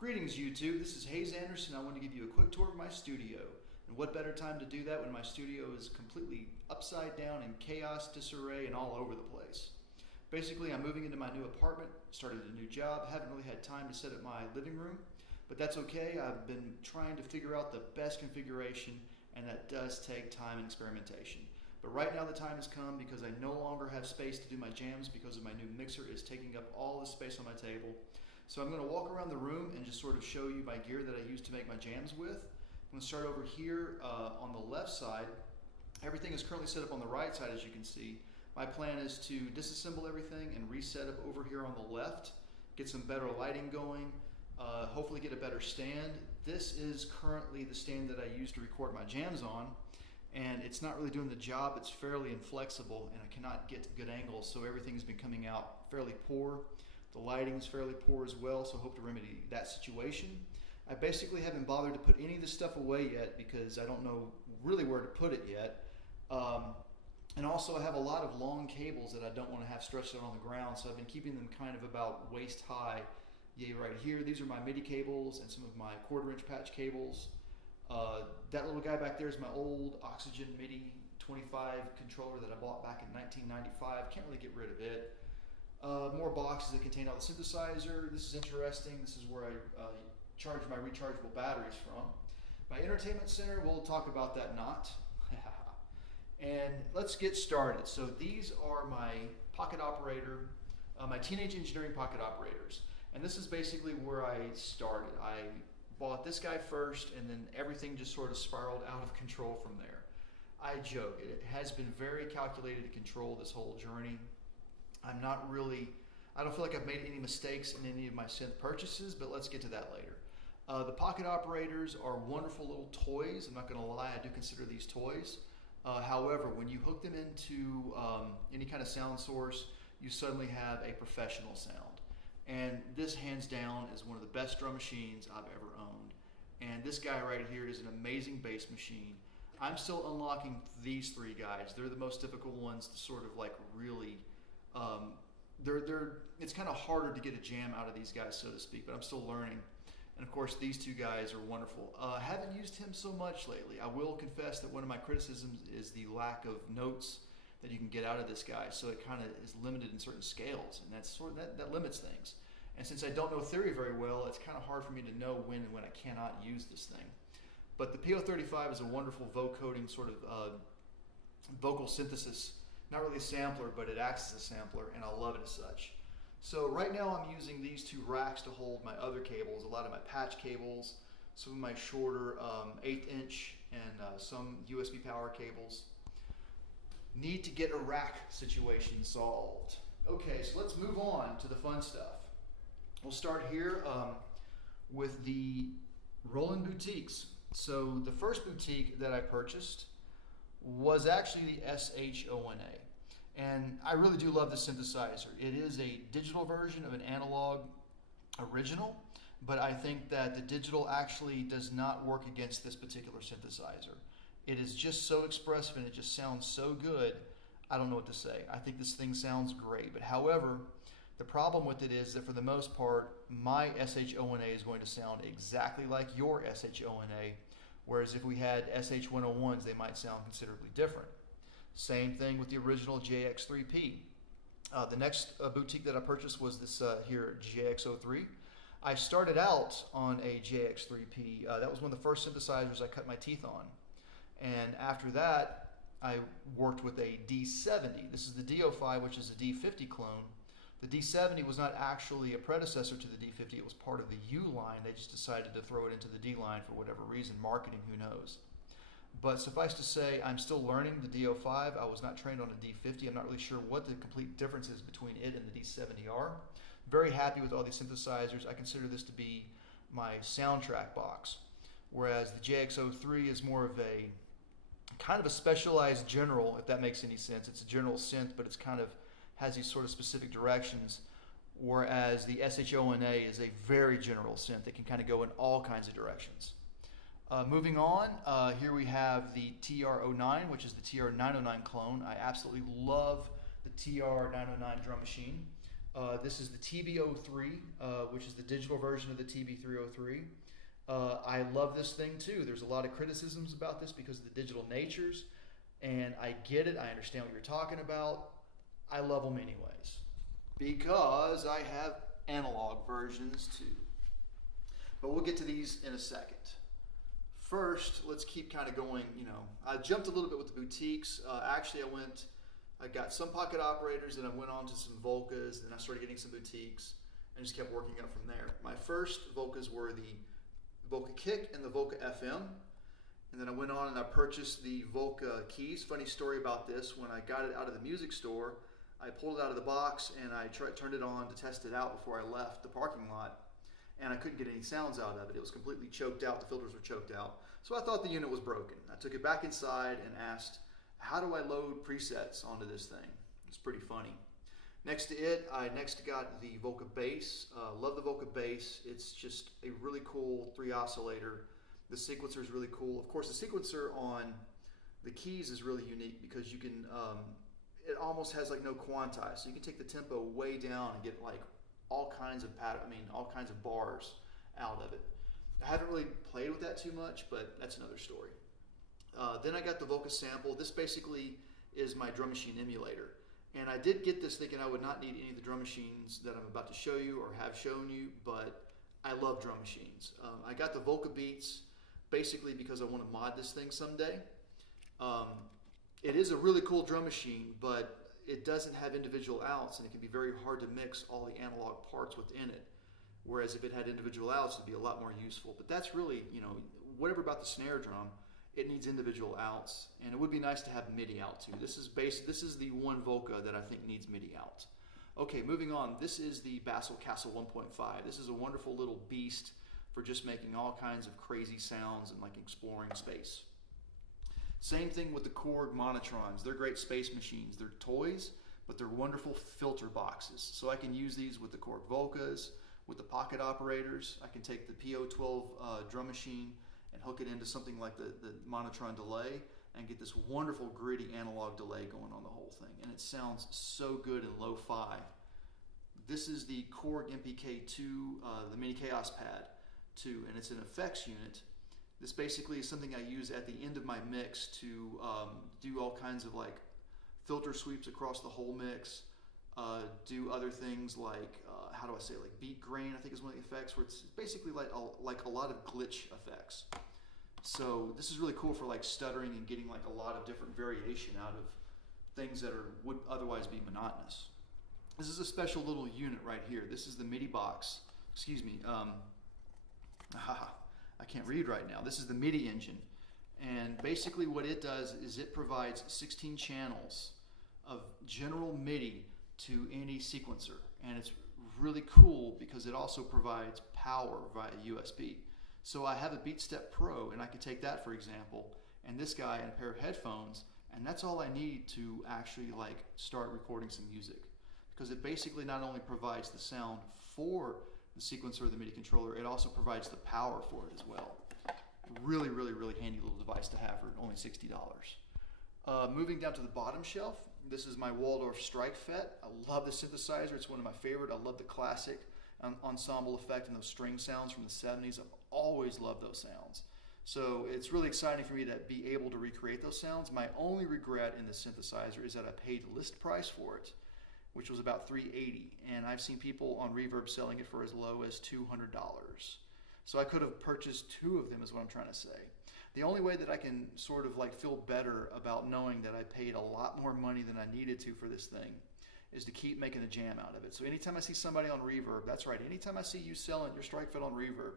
Greetings YouTube, this is Haze Anderson. I want to give you a quick tour of my studio. And what better time to do that when my studio is completely upside down in chaos, disarray, and all over the place. Basically, I'm moving into my new apartment, started a new job, haven't really had time to set up my living room, but that's okay. I've been trying to figure out the best configuration, and that does take time and experimentation. But right now the time has come because I no longer have space to do my jams because of my new mixer is taking up all the space on my table. So I'm going to walk around the room and just sort of show you my gear that I use to make my jams with. I'm going to start over here on the left side. Everything is currently set up on the right side, as you can see. My plan is to disassemble everything and reset up over here on the left, get some better lighting going, hopefully get a better stand. This is currently the stand that I use to record my jams on, and it's not really doing the job. It's fairly inflexible and I cannot get good angles, so everything's been coming out fairly poor. The lighting is fairly poor as well, so I hope to remedy that situation. I basically haven't bothered to put any of this stuff away yet because I don't know really where to put it yet. And also I have a lot of long cables that I don't want to have stretched out on the ground, so I've been keeping them kind of about waist high. Yeah, right here, these are my MIDI cables and some of my 1/4 inch patch cables. That little guy back there is my old Oxygen MIDI 25 controller that I bought back in 1995. Can't really get rid of it. More boxes that contain all the synthesizer. This is interesting. This is where I charge my rechargeable batteries from. My entertainment center, we'll talk about that not. And let's get started. So these are my pocket operator, my teenage engineering pocket operators. And this is basically where I started. I bought this guy first and then everything just sort of spiraled out of control from there. I joke, it has been very calculated to control this whole journey. I don't feel like I've made any mistakes in any of my synth purchases, but let's get to that later. The pocket operators are wonderful little toys. I'm not going to lie, I do consider these toys. However, when you hook them into any kind of sound source, you suddenly have a professional sound. And this, hands down, is one of the best drum machines I've ever owned. And this guy right here is an amazing bass machine. I'm still unlocking these three guys. They're the most difficult ones to sort of like really it's kind of harder to get a jam out of these guys, so to speak, but I'm still learning. And of course, these two guys are wonderful. Haven't used him so much lately. I will confess that one of my criticisms is the lack of notes that you can get out of this guy. So it kind of is limited in certain scales, and that's sort of that limits things. And since I don't know theory very well, it's kind of hard for me to know when and when I cannot use this thing. But the PO35 is a wonderful vocoding sort of vocal synthesis. Not really a sampler, but it acts as a sampler, and I love it as such. So right now I'm using these two racks to hold my other cables, a lot of my patch cables, some of my shorter 1/8 inch, and some USB power cables. Need to get a rack situation solved. Okay, so let's move on to the fun stuff. We'll start here with the Roland boutiques. So the first boutique that I purchased was actually the SHONA. And I really do love the synthesizer. It is a digital version of an analog original, but I think that the digital actually does not work against this particular synthesizer. It is just so expressive and it just sounds so good. I don't know what to say. I think this thing sounds great. But however, the problem with it is that for the most part, my SHONA is going to sound exactly like your SHONA. Whereas if we had SH101s, they might sound considerably different. Same thing with the original JX3P. The next boutique that I purchased was this here, JX03. I started out on a JX3P. That was one of the first synthesizers I cut my teeth on. And after that, I worked with a D70. This is the D05, which is a D50 clone. The D70 was not actually a predecessor to the D50, it was part of the U line. They just decided to throw it into the D line for whatever reason, marketing, who knows. But suffice to say, I'm still learning the D05. I was not trained on a D50. I'm not really sure what the complete differences between it and the D70 are. Very happy with all these synthesizers. I consider this to be my soundtrack box. Whereas the JX03 is more of a kind of a specialized general, if that makes any sense. It's a general synth, but it's kind of has these sort of specific directions, whereas the SHONA is a very general synth that can kind of go in all kinds of directions. Moving on, here we have the TR09, which is the TR909 clone. I absolutely love the TR909 drum machine. This is the TB03, which is the digital version of the TB303. I love this thing too. There's a lot of criticisms about this because of the digital natures, and I get it. I understand what you're talking about. I love them anyways because I have analog versions too. But we'll get to these in a second. First, let's keep kind of going. I jumped a little bit with the boutiques. Actually, I got some pocket operators, and I went on to some Volcas, and I started getting some boutiques, and just kept working up from there. My first Volcas were the Volca Kick and the Volca FM, and then I went on and I purchased the Volca keys. Funny story about this: when I got it out of the music store, I pulled it out of the box and I turned it on to test it out before I left the parking lot, and I couldn't get any sounds out of it. It was completely choked out. The filters were choked out. So I thought the unit was broken. I took it back inside and asked, how do I load presets onto this thing? It's pretty funny. Next to it, I next got the Volca bass. Love the Volca bass. It's just a really cool 3 oscillator. The sequencer is really cool. Of course, the sequencer on the keys is really unique because you can, it almost has like no quantize. So you can take the tempo way down and get like all kinds of all kinds of bars out of it. I haven't really played with that too much, but that's another story. Then I got the Volca sample. This basically is my drum machine emulator. And I did get this thinking I would not need any of the drum machines that I'm about to show you or have shown you, but I love drum machines. I got the Volca Beats basically because I want to mod this thing someday. It is a really cool drum machine, but it doesn't have individual outs, and it can be very hard to mix all the analog parts within it. Whereas if it had individual outs, it'd be a lot more useful. But that's really, whatever about the snare drum, it needs individual outs, and it would be nice to have MIDI out too. This is the one Volca that I think needs MIDI out. Okay, moving on. This is the Bassel Castle 1.5. This is a wonderful little beast for just making all kinds of crazy sounds and like exploring space. Same thing with the Korg Monotrons. They're great space machines. They're toys, but they're wonderful filter boxes. So I can use these with the Korg Volcas, with the pocket operators. I can take the PO12 drum machine and hook it into something like the Monotron delay and get this wonderful gritty analog delay going on the whole thing. And it sounds so good in lo-fi. This is the Korg MPK2, the Mini Chaos Pad 2, and it's an effects unit. This basically is something I use at the end of my mix to do all kinds of like filter sweeps across the whole mix, do other things like, like beat grain, I think is one of the effects, where it's basically like a lot of glitch effects. So this is really cool for like stuttering and getting like a lot of different variation out of things that would otherwise be monotonous. This is a special little unit right here. This is the MIDI box. Excuse me. I can't read right now. This is the MIDI engine. And basically what it does is it provides 16 channels of general MIDI to any sequencer. And it's really cool because it also provides power via USB. So I have a BeatStep Pro, and I could take that, for example, and this guy and a pair of headphones, and that's all I need to actually like start recording some music. Because it basically not only provides the sound for the sequencer or the MIDI controller, it also provides the power for it as well. Really, really, really handy little device to have for only $60. Moving down to the bottom shelf, this is my Waldorf Strike FET. I love the synthesizer. It's one of my favorite. I love the classic ensemble effect and those string sounds from the 70s. I've always loved those sounds. So it's really exciting for me to be able to recreate those sounds. My only regret in the synthesizer is that I paid list price for it, which was about $380, and I've seen people on Reverb selling it for as low as $200. So I could have purchased 2 of them is what I'm trying to say. The only way that I can sort of like feel better about knowing that I paid a lot more money than I needed to for this thing is to keep making a jam out of it. So anytime I see somebody on Reverb, that's right, anytime I see you selling your Strike FET on Reverb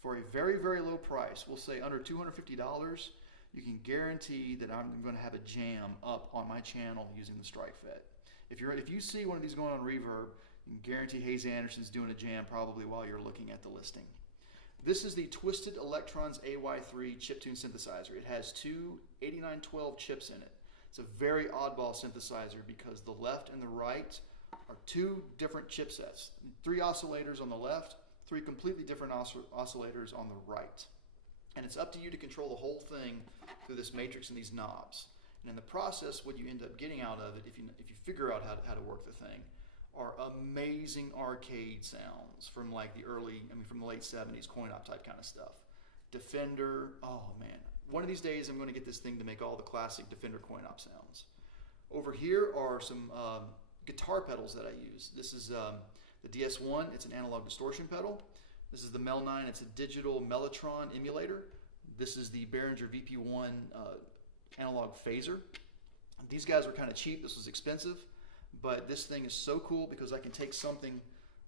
for a very, very low price, we'll say under $250, you can guarantee that I'm going to have a jam up on my channel using the Strike FET. If you see one of these going on Reverb, you can guarantee Haze Anderson's doing a jam probably while you're looking at the listing. This is the Twisted Electrons AY3 chiptune synthesizer. It has 2 8912 chips in it. It's a very oddball synthesizer because the left and the right are 2 different chipsets. 3 oscillators on the left, 3 completely different oscillators on the right. And it's up to you to control the whole thing through this matrix and these knobs. And in the process, what you end up getting out of it, if you figure out how to work the thing, are amazing arcade sounds from like from the late 70s, coin-op type kind of stuff. Defender, oh man. One of these days I'm going to get this thing to make all the classic Defender coin-op sounds. Over here are some guitar pedals that I use. This is the DS1, it's an analog distortion pedal. This is the Mel 9, it's a digital Mellotron emulator. This is the Behringer VP1 analog phaser. These guys were kind of cheap, this was expensive, but this thing is so cool because I can take something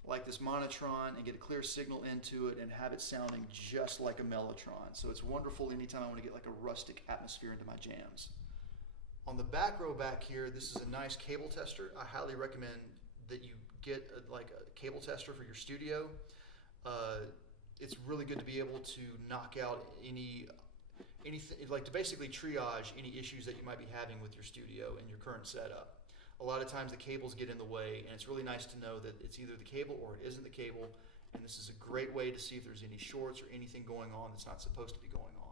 like this Monotron and get a clear signal into it and have it sounding just like a Mellotron. So it's wonderful anytime I want to get like a rustic atmosphere into my jams. On the back row back here, this is a nice cable tester. I highly recommend that you get a cable tester for your studio. It's really good to be able to knock out anything, like to basically triage any issues that you might be having with your studio and your current setup. A lot of times the cables get in the way, and it's really nice to know that it's either the cable or it isn't the cable, and this is a great way to see if there's any shorts or anything going on that's not supposed to be going on.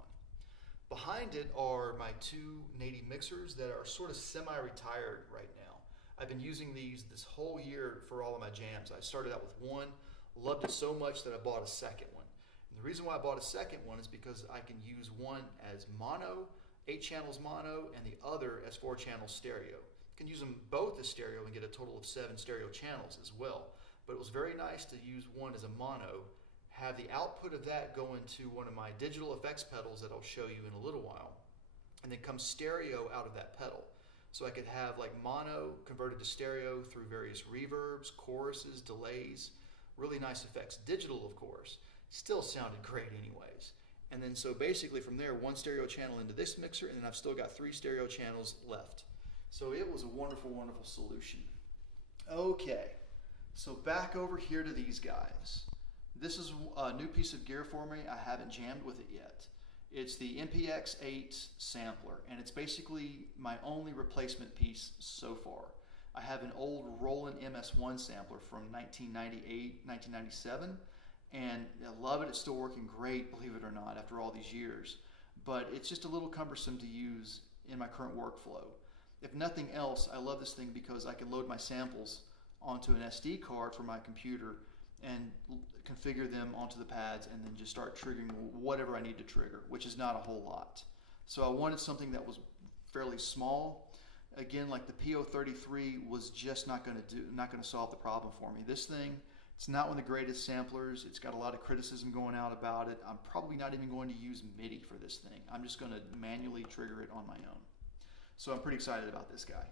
Behind it are my two Nady mixers that are sort of semi-retired right now. I've been using these this whole year for all of my jams. I started out with one, loved it so much that I bought a second one. And the reason why I bought a second one is because I can use one as mono, 8 channels mono, and the other as 4 channels stereo. You can use them both as stereo and get a total of 7 stereo channels as well. But it was very nice to use one as a mono, have the output of that go into one of my digital effects pedals that I'll show you in a little while, and then come stereo out of that pedal. So I could have like mono converted to stereo through various reverbs, choruses, delays, really nice effects. Digital, of course, still sounded great anyways. And then so basically from there, 1 stereo channel into this mixer, and then I've still got 3 stereo channels left. So it was a wonderful, wonderful solution. Okay, so back over here to these guys. This is a new piece of gear for me. I haven't jammed with it yet. It's the MPX-8 sampler, and it's basically my only replacement piece so far. I have an old Roland MS-1 sampler from 1998, 1997, and I love it. It's still working great, believe it or not, after all these years. But it's just a little cumbersome to use in my current workflow. If nothing else, I love this thing because I can load my samples onto an SD card for my computer and configure them onto the pads and then just start triggering whatever I need to trigger, which is not a whole lot. So I wanted something that was fairly small. Again, like the PO33 was just not going to solve the problem for me. This thing, it's not one of the greatest samplers. It's got a lot of criticism going out about it. I'm probably not even going to use MIDI for this thing. I'm just going to manually trigger it on my own. So I'm pretty excited about this guy.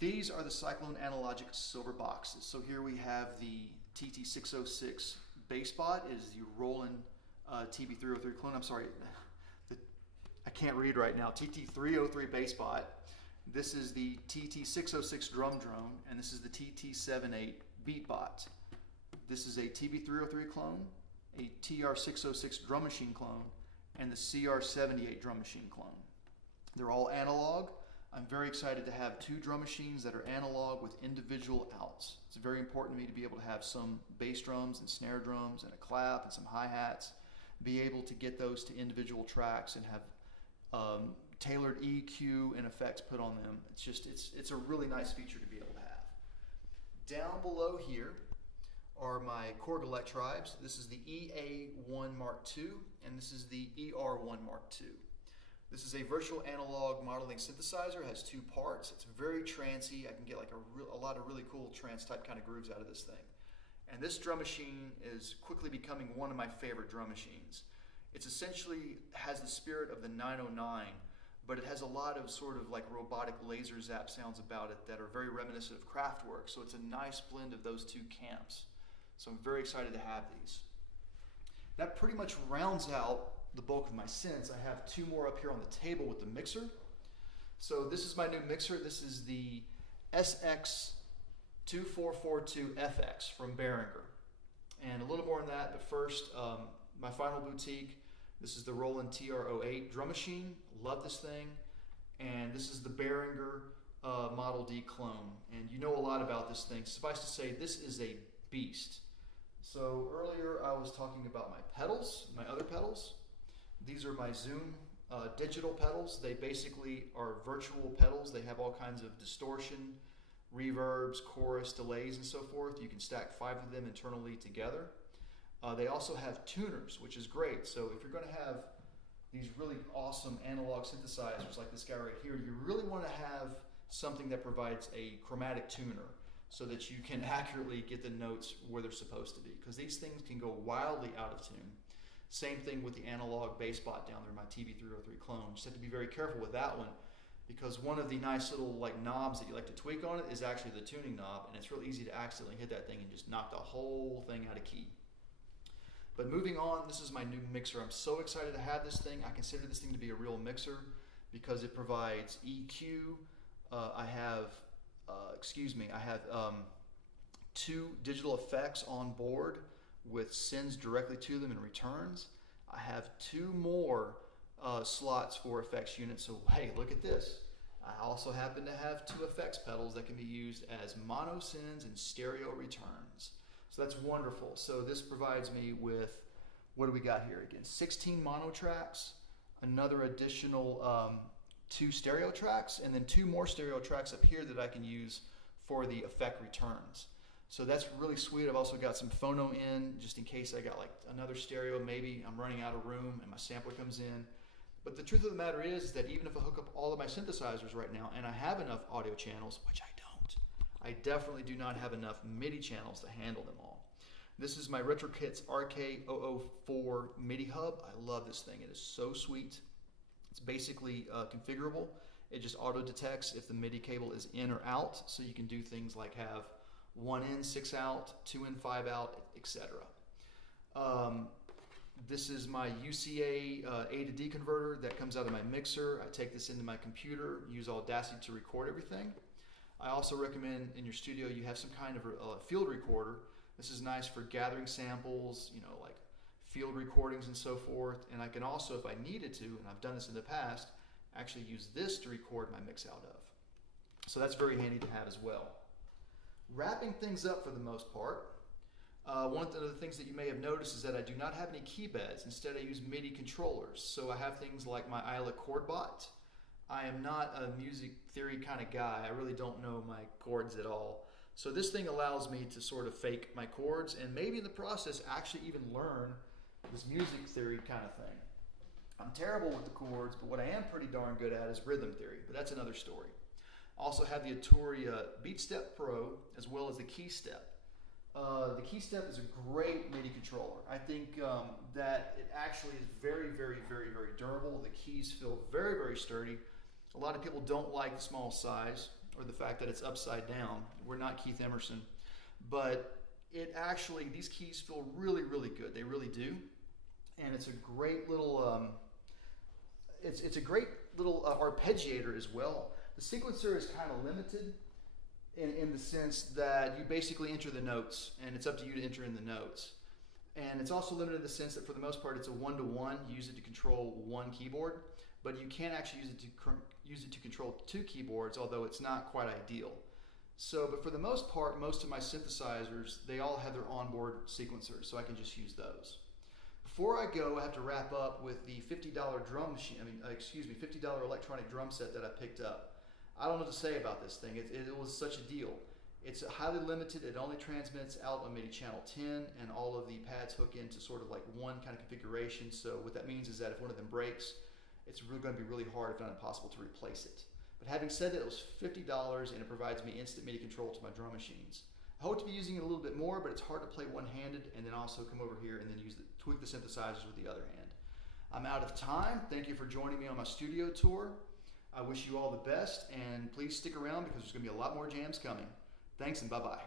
These are the Cyclone Analogic silver boxes. So here we have the TT606 bass bot. It is the Roland TB303 clone. I'm sorry, I can't read right now. TT303 bass bot. This is the TT606 drum drone, and this is the TT78 beat bot. This is a TB303 clone, a TR606 drum machine clone, and the CR78 drum machine clone. They're all analog. I'm very excited to have 2 drum machines that are analog with individual outs. It's very important to me to be able to have some bass drums and snare drums and a clap and some hi-hats, be able to get those to individual tracks and have tailored EQ and effects put on them. It's a really nice feature to be able to have. Down below here are my Korg Electribes. This is the EA1 Mark II, and this is the ER1 Mark II. This is a virtual analog modeling synthesizer. It has 2 parts. It's very trancey. I can get like a lot of really cool trance type kind of grooves out of this thing. And this drum machine is quickly becoming one of my favorite drum machines. It's essentially has the spirit of the 909, but it has a lot of sort of like robotic laser zap sounds about it that are very reminiscent of Kraftwerk. So it's a nice blend of those 2 camps. So I'm very excited to have these. That pretty much rounds out the bulk of my synths. I have 2 more up here on the table with the mixer. So this is my new mixer. This is the SX2442FX from Behringer. And a little more on that, but first, my final boutique. This is the Roland TR08 drum machine. Love this thing. And this is the Behringer Model D clone. And you know a lot about this thing. Suffice to say, this is a beast. So earlier I was talking about my pedals, my other pedals. These are my Zoom digital pedals. They basically are virtual pedals. They have all kinds of distortion, reverbs, chorus, delays, and so forth. You can stack 5 of them internally together. They also have tuners, which is great. So if you're going to have these really awesome analog synthesizers like this guy right here, you really want to have something that provides a chromatic tuner so that you can accurately get the notes where they're supposed to be, because these things can go wildly out of tune. Same thing with the analog bass bot down there, my TV303 clone. You just have to be very careful with that one, because one of the nice little like knobs that you like to tweak on it is actually the tuning knob, and it's real easy to accidentally hit that thing and just knock the whole thing out of key. But moving on, this is my new mixer. I'm so excited to have this thing. I consider this thing to be a real mixer because it provides EQ. I have 2 digital effects on board with sends directly to them and returns. I have 2 more slots for effects units. So hey, look at this. I also happen to have 2 effects pedals that can be used as mono sends and stereo returns. So that's wonderful. So this provides me with, what do we got here again? 16 mono tracks, another additional 2 stereo tracks, and then 2 more stereo tracks up here that I can use for the effect returns. So that's really sweet. I've also got some phono in, just in case I got like another stereo, maybe I'm running out of room and my sampler comes in. But the truth of the matter is that even if I hook up all of my synthesizers right now and I have enough audio channels, which I don't, I definitely do not have enough MIDI channels to handle them all. This is my RetroKits RK004 MIDI hub. I love this thing. It is so sweet. It's basically configurable. It just auto detects if the MIDI cable is in or out, so you can do things like have 1 in, 6 out, 2 in, 5 out, etc. This is my UCA A to D converter that comes out of my mixer. I take this into my computer, use Audacity to record everything. I also recommend in your studio you have some kind of a field recorder. This is nice for gathering samples, like field recordings and so forth. And I can also, if I needed to, and I've done this in the past, actually use this to record my mix out of. So that's very handy to have as well. Wrapping things up for the most part, one of the things that you may have noticed is that I do not have any key beds. Instead, I use MIDI controllers. So I have things like my Isla chord bot. I am not a music theory kind of guy. I really don't know my chords at all. So this thing allows me to sort of fake my chords and maybe in the process actually even learn this music theory kind of thing. I'm terrible with the chords, but what I am pretty darn good at is rhythm theory, but that's another story. I also have the Arturia BeatStep Pro as well as the KeyStep. The KeyStep is a great MIDI controller. I think that it actually is very, very, very, very durable. The keys feel very, very sturdy. A lot of people don't like the small size or the fact that it's upside down. We're not Keith Emerson, but it actually, these keys feel really, really good. They really do. And it's a great little, it's a great little arpeggiator as well. The sequencer is kind of limited in the sense that you basically enter the notes and it's up to you to enter in the notes. And it's also limited in the sense that for the most part it's a 1-to-1. You use it to control 1 keyboard, but you can actually use it to control 2 keyboards, although it's not quite ideal. So, but for the most part, most of my synthesizers, they all have their onboard sequencers, so I can just use those. Before I go, I have to wrap up with the $50 drum machine, $50 electronic drum set that I picked up. I don't know what to say about this thing. It was such a deal. It's highly limited. It only transmits out on MIDI channel 10, and all of the pads hook into sort of like one kind of configuration. So what that means is that if one of them breaks, it's really going to be really hard, if not impossible, to replace it. But having said that, it was $50 and it provides me instant MIDI control to my drum machines. I hope to be using it a little bit more, but it's hard to play one-handed and then also come over here and then tweak the synthesizers with the other hand. I'm out of time. Thank you for joining me on my studio tour. I wish you all the best, and please stick around because there's going to be a lot more jams coming. Thanks, and bye-bye.